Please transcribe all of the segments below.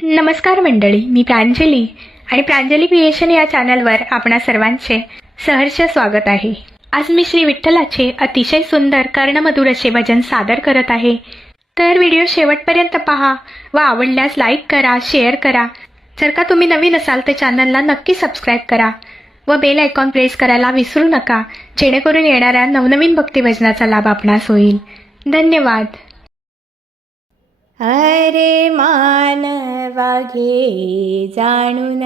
नमस्कार मंडळी, मी प्रांजली आणि प्रांजली क्रिएशन या चॅनलवर आपणा सर्वांचे सहर्ष स्वागत आहे. आज मी श्री विठ्ठलाचे अतिशय सुंदर कर्णमधुर असे भजन सादर करत आहे. तर व्हिडिओ शेवटपर्यंत पहा व आवडल्यास लाईक करा, शेअर करा. जर का तुम्ही नवीन असाल तर चॅनलला नक्की सबस्क्राईब करा व बेल आयकॉन प्रेस करायला विसरू नका, जेणेकरून येणाऱ्या नवनवीन भक्तिभजनाचा लाभ आपणास होईल. धन्यवाद. अरे मानवा घे जाणून,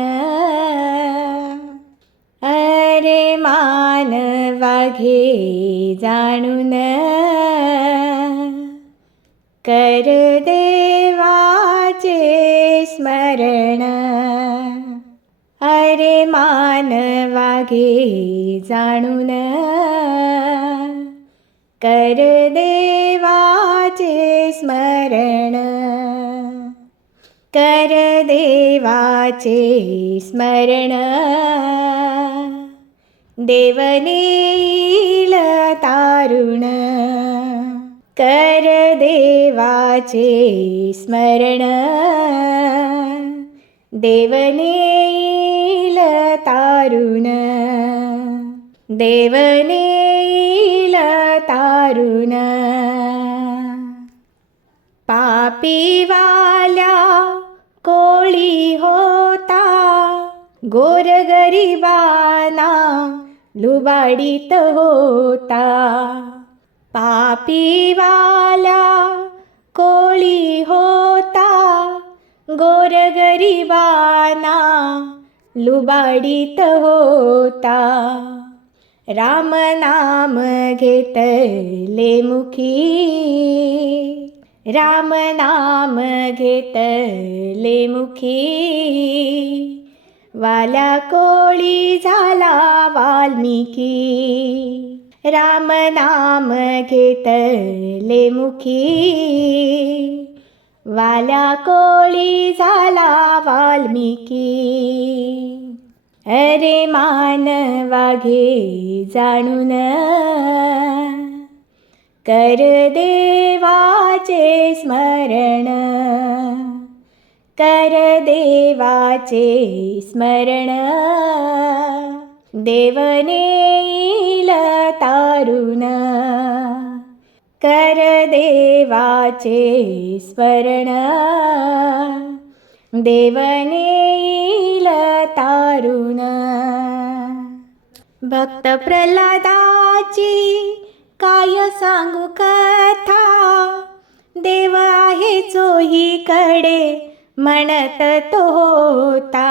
अरे मानवा घे जाणून, कर देवाचे स्मरण. अरे मानवा घे जाणून, कर देवाचे स्मरण. कर देवाचे स्मरण, देव नेईल तारुण. कर देवाचे स्मरण, देव नेईल तारुण. देव नेईल तारुण. पापीवाल्या कोळी होता, गोरगरिबांना लुबाडीत होता. पापीवाल्या कोळी होता, गोरगरिबांना लुबाडीत होता. राम नाम घेतले मुखी, राम नाम घेतले मुखी. वाल्या कोळी झाला वाल्मिकी. राम नाम घेतले मुखी, वाल्या कोळी झाला वाल्मिकी. अरे मानवा घे जाणून, कर देवाचे स्मरण. कर देवाचे स्मरण, देव नेईल तारुण. कर देवाचे स्मरण, देव नेईल तारुण. भक्त प्रल्हादाची काय सांगू कथा, देव आहे चोहीकडे म्हणत तो होता.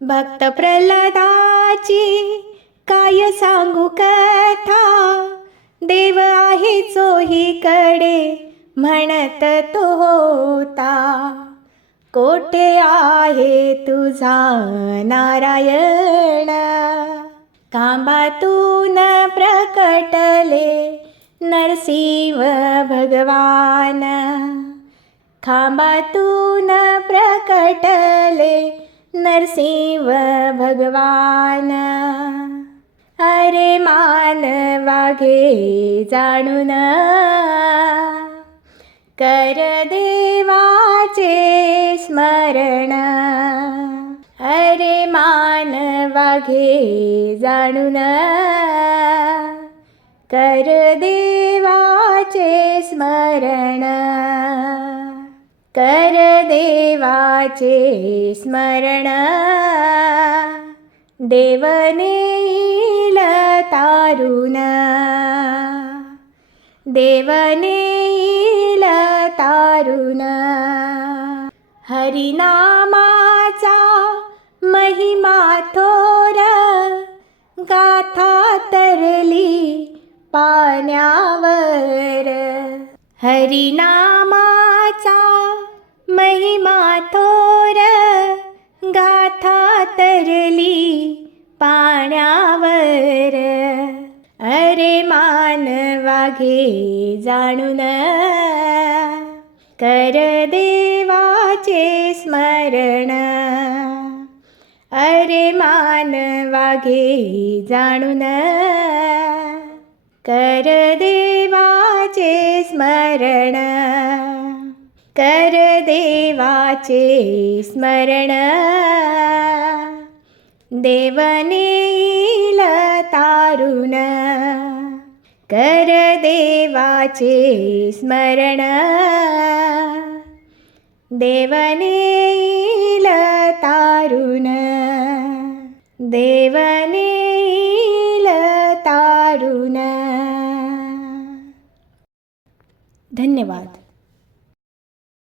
भक्त प्रल्हादाची काय सांगू कथा, देव आहे चोहीकडे म्हणत तो होता. कोठे आहे तुझा नारायण, खांबातून प्रकटले नरसिंह भगवान. खांबातून प्रकटले नरसिंह भगवान. अरे मानवा घे जाणून, कर देवाचे स्मरण. अरे मानवा घे जाणून, कर देवाचे स्मरण. कर देवाचे स्मरण, देव नेईल तारुण. देव नेईल तारुण. हरिनामाचा महिमा थोर, गाथा तरली पाण्यावर. हरिनामाचा महिमा थोर, गाथा तरली पाण्यावर. अरे मानवा घे जाणून, कर देवाचे स्मरण. अरे मानवा घे जाणून, कर देवाचे स्मरण. कर देवाचे स्मरण देवने येईल तारुण कर देवाचे स्मरण देवने येईल तारुण देवने येईल तारुण. धन्यवाद.